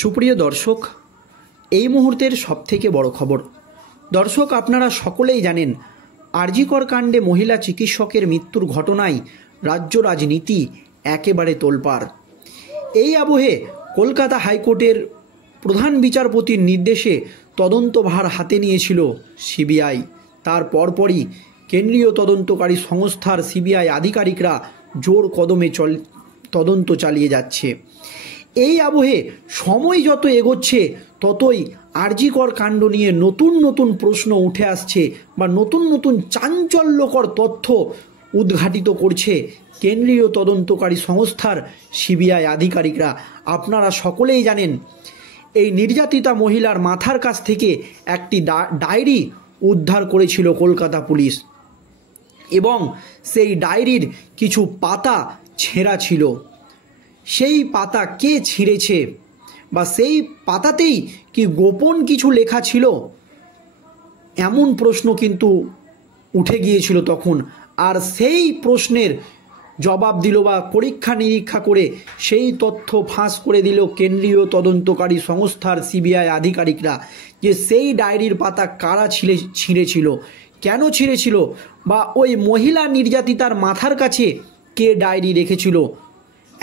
সুপ্রিয় দর্শক, এই মুহূর্তের সবথেকে বড় খবর। দর্শক, আপনারা সকলেই জানেন আর.জি. কর কাণ্ডে মহিলা চিকিৎসকের মৃত্যুর ঘটনায় রাজ্য রাজনীতি একেবারে তোলপাড়। এই আবহে কলকাতা হাইকোর্টের প্রধান বিচারপতির নির্দেশে তদন্তভার হাতে নিয়েছিল সিবিআই। তার পরপরই কেন্দ্রীয় তদন্তকারী সংস্থার সিবিআই আধিকারিকরা জোর কদমে তদন্ত চালিয়ে যাচ্ছে। এই আবহে সময় যত এগোচ্ছে ততই আর.জি. কর কাণ্ড নিয়ে নতুন নতুন প্রশ্ন উঠে আসছে বা নতুন নতুন চাঞ্চল্যকর তথ্য উদ্ঘাটিত করছে কেন্দ্রীয় তদন্তকারী সংস্থার সিবিআই আধিকারিকরা। আপনারা সকলেই জানেন এই নির্যাতিতা মহিলার মাথার কাছ থেকে একটি ডায়েরি উদ্ধার করেছিল কলকাতা পুলিশ এবং সেই ডায়েরির কিছু পাতা ছেঁড়া ছিল। সেই পাতা কে ছিঁড়েছে বা সেই পাতাতেই কি গোপন কিছু লেখা ছিল, এমন প্রশ্ন কিন্তু উঠে গিয়েছিল তখন। আর সেই প্রশ্নের জবাব দিল বা পরীক্ষা নিরীক্ষা করে সেই তথ্য ফাঁস করে দিল কেন্দ্রীয় তদন্তকারী সংস্থার সিবিআই আধিকারিকরা যে সেই ডায়েরির পাতা কারা ছিঁড়েছিল, কেন ছিঁড়েছিল, বা ওই মহিলা নির্যাতিতার মাথার কাছে কে ডায়েরি রেখেছিল।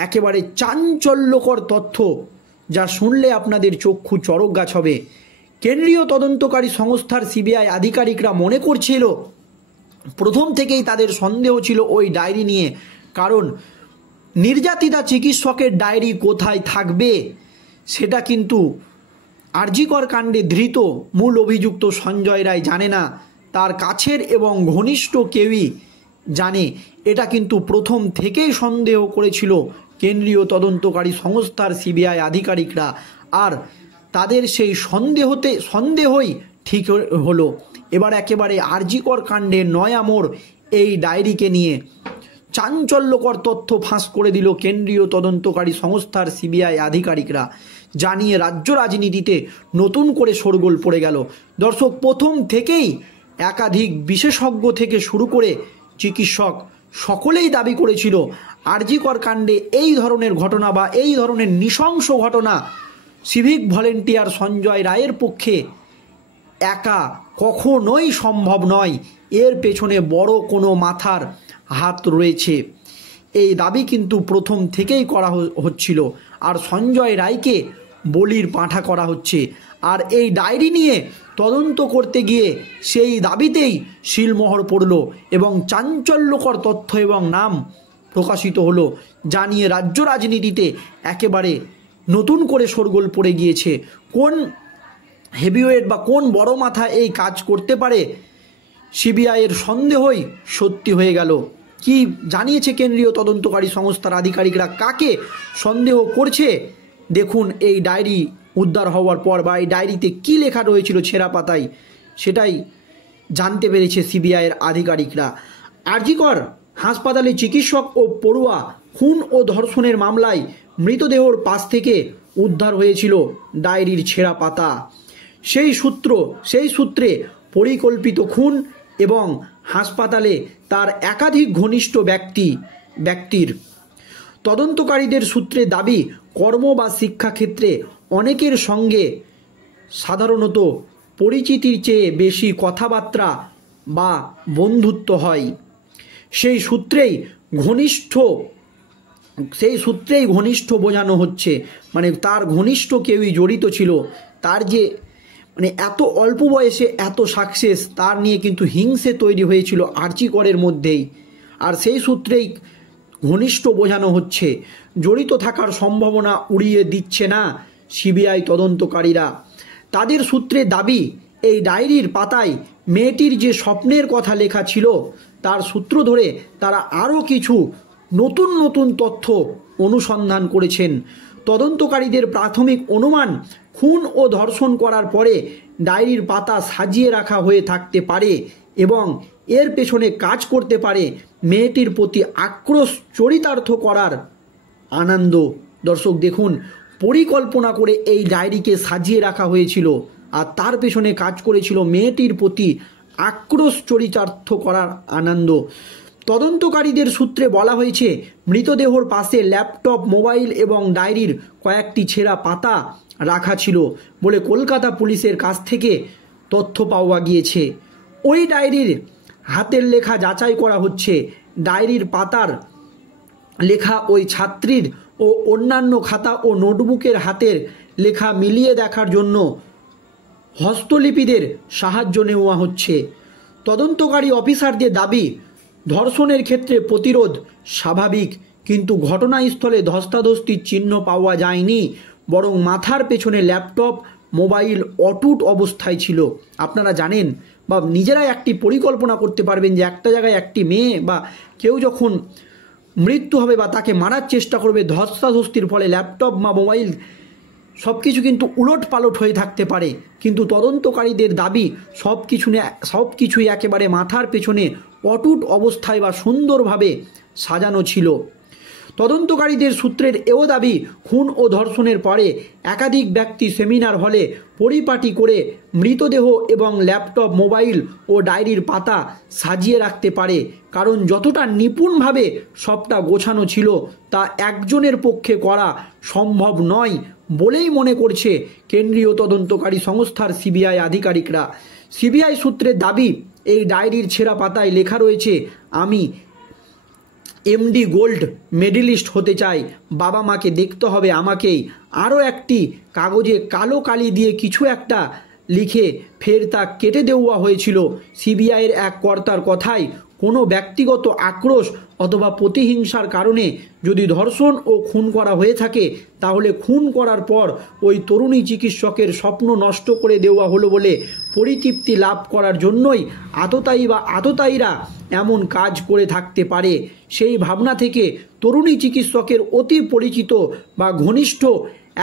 একেবারে চাঞ্চল্যকর তথ্য, যা শুনলে আপনাদের চক্ষু চড়ক গাছ হবে। কেন্দ্রীয় তদন্তকারী সংস্থার সিবিআই আধিকারিকরা মনে করছিল, প্রথম থেকেই তাদের সন্দেহ ছিল ওই ডায়েরি নিয়ে, কারণ নির্যাতিতা চিকিৎসকের ডায়েরি কোথায় থাকবে সেটা কিন্তু আর.জি. কর কাণ্ডে ধৃত মূল অভিযুক্ত সঞ্জয় রায় জানে না, তার কাছের এবং ঘনিষ্ঠ কেউই জানে। এটা কিন্তু প্রথম থেকেই সন্দেহ করেছিল কেন্দ্রীয় তদন্তকারী সংস্থার সিবিআই আধিকারিকরা। আর তাদের সেই সন্দেহই ঠিক হলো। এবার একেবারে আর.জি. কর কাণ্ডের নয়া মোড় এই ডায়েরিকে নিয়ে চাঞ্চল্যকর তথ্য ফাঁস করে দিল কেন্দ্রীয় তদন্তকারী সংস্থার সিবিআই আধিকারিকরা, জানিয়ে রাজ্য রাজনীতিতে নতুন করে শোরগোল পড়ে গেল। দর্শক, প্রথম থেকেই একাধিক বিশেষজ্ঞ থেকে শুরু করে চিকিৎসক সকলেই দাবি করেছিল আর.জি. কর কাণ্ডে এই ধরনের ঘটনা বা এই ধরনের নৃশংস ঘটনা সিভিক ভলেন্টিয়ার সঞ্জয় রায়ের পক্ষে একা কখনোই সম্ভব নয়, এর পেছনে বড় কোনো মাথার হাত রয়েছে। এই দাবি কিন্তু প্রথম থেকেই করা হচ্ছিল, আর সঞ্জয় রায়কে বলির পাঁঠা করা হচ্ছে। আর এই ডায়েরি নিয়ে তদন্ত করতে গিয়ে সেই দাবিতেই শিলমোহর পড়ল এবং চাঞ্চল্যকর তথ্য এবং নাম প্রকাশিত হলো, জানিয়ে রাজ্য রাজনীতিতে একেবারে নতুন করে শোরগোল পড়ে গিয়েছে। কোন হেভিওয়েট বা কোন বড় মাথা এই কাজ করতে পারে, সিবিআইয়ের সন্দেহই সত্যি হয়ে গেল। কি জানিয়েছে কেন্দ্রীয় তদন্তকারী সংস্থার আধিকারিকরা, কাকে সন্দেহ করছে দেখুন এই ডায়েরি উদ্ধার হওয়ার পর, বা এই ডায়েরিতে কী লেখা রয়েছিল ছেঁড়া পাতায়, সেটাই জানতে পেরেছে সিবিআইয়ের আধিকারিকরা। আর.জি. কর হাসপাতালে চিকিৎসক ও পড়ুয়া খুন ও ধর্ষণের মামলায় মৃতদেহর পাশ থেকে উদ্ধার হয়েছিল ডায়েরির ছেঁড়া পাতা। সেই সূত্রে পরিকল্পিত খুন এবং হাসপাতালে তার একাধিক ঘনিষ্ঠ ব্যক্তির তদন্তকারীদের সূত্রে দাবি, কর্ম বা শিক্ষাক্ষেত্রে অনেকের সঙ্গে সাধারণত পরিচিতির চেয়ে বেশি কথাবার্তা বা বন্ধুত্ব হয়। সেই সূত্রেই ঘনিষ্ঠ বোঝানো হচ্ছে, মানে তার ঘনিষ্ঠ কেউই জড়িত ছিল। তার যে এত অল্প বয়সে এত সাকসেস, তার নিয়ে কিন্তু হিংসে তৈরি হয়েছিল আর.জি. করের মধ্যেই। আর সেই সূত্রেই ঘনিষ্ঠ বোঝানো হচ্ছে, জড়িত থাকার সম্ভাবনা উড়িয়ে দিচ্ছে না সিবিআই তদন্তকারীরা। তাদের সূত্রে দাবি, এই ডায়েরির পাতায় মেয়েটির যে স্বপ্নের কথা লেখা ছিল তার সূত্র ধরে তারা আরও কিছু নতুন নতুন তথ্য অনুসন্ধান করেছেন। তদন্তকারীদের প্রাথমিক অনুমান, খুন ও ধর্ষণ করার পরে ডায়েরির পাতা সাজিয়ে রাখা হয়ে থাকতে পারে এবং এর পেছনে কাজ করতে পারে মেয়েটির প্রতি আক্রোশ চরিতার্থ করার আনন্দ। দর্শক দেখুন, পরিকল্পনা করে এই ডায়েরিকে সাজিয়ে রাখা হয়েছিল আর তার পেছনে কাজ করেছিল মেয়েটির প্রতি আক্রোশ চরিতার্থ করার আনন্দ। তদন্তকারীদের সূত্রে বলা হয়েছে, মৃতদেহর পাশে ল্যাপটপ, মোবাইল এবং ডায়েরির কয়েকটি ছেঁড়া পাতা রাখা ছিল বলে কলকাতা পুলিশের কাছ থেকে তথ্য পাওয়া গিয়েছে। ওই ডায়েরির হাতের লেখা যাচাই করা হচ্ছে। ডায়েরির পাতার লেখা ওই ছাত্রীর ও অন্যান্য খাতা ও নোটবুকের হাতের লেখা মিলিয়ে দেখার জন্য হস্তলিপিদের সাহায্য নেওয়া হচ্ছে। তদন্তকারী অফিসারদের দাবি, ধর্ষণের ক্ষেত্রে প্রতিরোধ স্বাভাবিক, কিন্তু ঘটনাস্থলে ধস্তাধস্তির চিহ্ন পাওয়া যায়নি, বরং মাথার পেছনে ল্যাপটপ, মোবাইল অটুট অবস্থায় ছিল। আপনারা জানেন বা নিজেরাই একটি পরিকল্পনা করতে পারবেন যে একটা জায়গায় একটি মেয়ে বা কেউ যখন মৃত্যু হবে বা তাকে মারার চেষ্টা করবে, ধস্তাধস্তির ফলে ল্যাপটপ বা মোবাইল সব কিছু কিন্তু উলট পালট হয়ে থাকতে পারে। কিন্তু তদন্তকারীদের দাবি সব কিছুই একেবারে মাথার পেছনে অটুট অবস্থায় বা সুন্দরভাবে সাজানো ছিল। তদন্তকারীদের সূত্রের এও দাবি, খুন ও ধর্ষণের পরে একাধিক ব্যক্তি সেমিনার হলে পরিপাটি করে মৃতদেহ এবং ল্যাপটপ, মোবাইল ও ডায়েরির পাতা সাজিয়ে রাখতে পারে, কারণ যতটা নিপুণভাবে সবটা গোছানো ছিল তা একজনের পক্ষে করা সম্ভব নয় বলেই মনে করছে কেন্দ্রীয় তদন্তকারী সংস্থার সিবিআই আধিকারিকরা। সিবিআই সূত্রের দাবি, এই ডায়েরির ছেঁড়া পাতায় লেখা রয়েছে, আমি এমডি গোল্ড মেডেলিস্ট হতে চাই, বাবা মাকে দেখতে হবে আমাকেই। আরও একটি কাগজে কালো কালি দিয়ে কিছু একটা লিখে ফের তা কেটে দেওয়া হয়েছিল। সিবিআইয়ের এক কর্তার কথায়, কোনো ব্যক্তিগত আক্রোশ অথবা প্রতিহিংসার কারণে যদি ধর্ষণ ও খুন করা হয়ে থাকে, তাহলে খুন করার পর ওই তরুণী চিকিৎসকের স্বপ্ন নষ্ট করে দেওয়া হলো বলে পরিতৃপ্তি লাভ করার জন্যই আততায়ী বা আততায়ীরা এমন কাজ করে থাকতে পারে। সেই ভাবনা থেকে তরুণী চিকিৎসকের অতি পরিচিত বা ঘনিষ্ঠ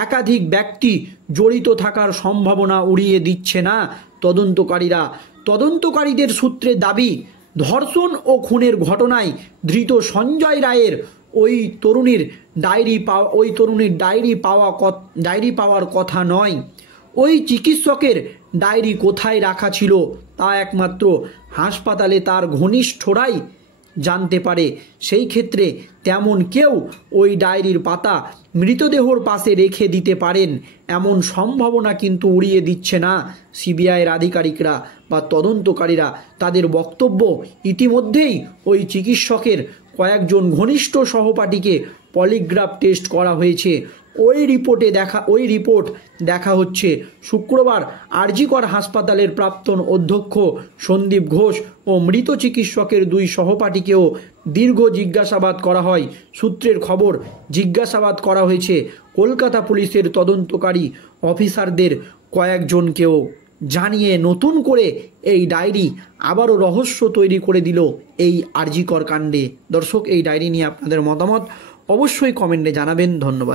একাধিক ব্যক্তি জড়িত থাকার সম্ভাবনা উড়িয়ে দিচ্ছে না তদন্তকারীরা। তদন্তকারীদের সূত্রে দাবি, ধর্ষণ ও খুনের ঘটনায় ধৃত সঞ্জয় রায়ের ওই তরুণীর ডায়েরি পাওয়ার কথা নয়। ওই চিকিৎসকের ডায়েরি কোথায় রাখা ছিল তা একমাত্র হাসপাতালে তার ঘনিষ্ঠরাই জানতে পারে। সেই ক্ষেত্রে তেমন কেউ ওই ডায়েরির পাতা মৃতদেহর পাশে রেখে দিতে পারেন এমন সম্ভাবনা কিন্তু উড়িয়ে দিচ্ছে না সিবিআইয়ের আধিকারিকরা বা তদন্তকারীরা। তাদের বক্তব্য, ইতিমধ্যেই ওই চিকিৎসকের কয়েকজন ঘনিষ্ঠ সহপাঠীকে পলিগ্রাফ টেস্ট করা হয়েছে। ওই রিপোর্ট দেখা হচ্ছে। শুক্রবার আরজিকর হাসপাতালের প্রাক্তন অধ্যক্ষ সন্দীপ ঘোষ ও মৃত চিকিৎসকের দুই সহপাঠীকেও দীর্ঘ জিজ্ঞাসাবাদ করা হয়। সূত্রের খবর, জিজ্ঞাসাবাদ করা হয়েছে কলকাতা পুলিশের তদন্তকারী অফিসারদের কয়েকজনকেও। জানিয়ে নতুন করে এই ডায়েরি আবারও রহস্য তৈরি করে দিল এই আরজিকর কাণ্ডে। দর্শক, এই ডায়েরি নিয়ে আপনাদের মতামত অবশ্যই কমেন্টে জানাবেন। ধন্যবাদ।